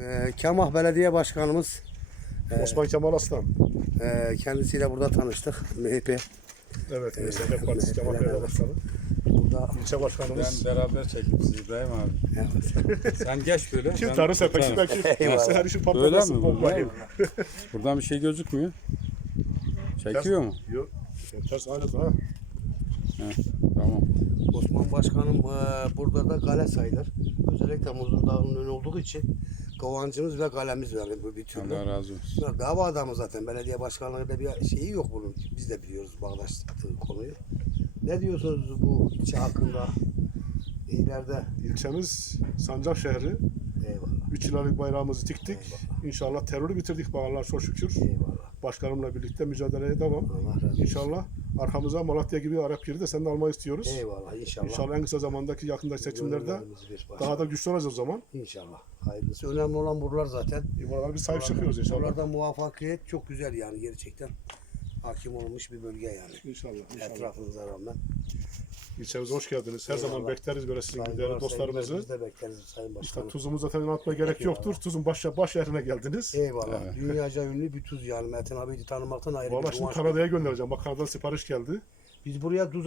Ee, Kemah Belediye Başkanımız Osman Kemal Aslan. e, kendisiyle burada tanıştık. MHP. Evet, MSF Partisi Kemal Belediye Başkanı. Burada İlçe Başkanımız. Ben beraber çektim sizi İbrahim abi. evet. Sen geç böyle. Kim ben tanrı sepeti tutarım. belki Eyvallah. sen her işi Öyle patlatırsın mi? bombayı. Buradan bir şey gözükmüyor. Çekiyor mu? Yok. Ters aynı ha. Tamam. Osman Başkanım e, burada da kale sayılır. Özellikle Muzur Dağı'nın önü olduğu için kovancımız ve kalemiz var bu bir türlü. Allah razı olsun. Ya Dava adamı zaten belediye başkanlığında bir şeyi yok bunun. Biz de biliyoruz bağdaştığı konuyu. Ne diyorsunuz bu ilçe hakkında? İleride İlçemiz Sancak şehri. eyvallah. 3 yıllık bayrağımızı diktik. Eyvallah. İnşallah terörü bitirdik bağlar çok şükür. Eyvallah. Başkanımla birlikte mücadeleye devam. Allah razı olsun. İnşallah arkamıza Malatya gibi Arap yeri de sen de almayı istiyoruz. Eyvallah inşallah. İnşallah en kısa zamandaki yakındaki seçimlerde Gönüllerimiz bir başka. daha da güçlü olacağız o zaman. İnşallah. Hayırlısı. Önemli olan buralar zaten. Buralara bir sahip çıkıyoruz inşallah. Buralarda muvaffakiyet çok güzel yani gerçekten. Hakim olmuş bir bölge yani. İnşallah. inşallah. Etrafınıza rağmen. İlçemize hoş geldiniz. Her Eyvallah. zaman bekleriz böyle sizin gibi değerli dostlarımızı. sevgilerimizi de bekleriz Sayın İşte Başkanım. tuzumuzu zaten anlatmaya gerek yoktur. Tuzun baş, baş şehrine geldiniz. Eyvallah. Dünyaca ünlü bir tuz yani. Metin abiyi tanımaktan ayrı Valla bir şimdi. Kanada'ya göndereceğim. Bak Kanada'dan sipariş geldi. Biz buraya tuz al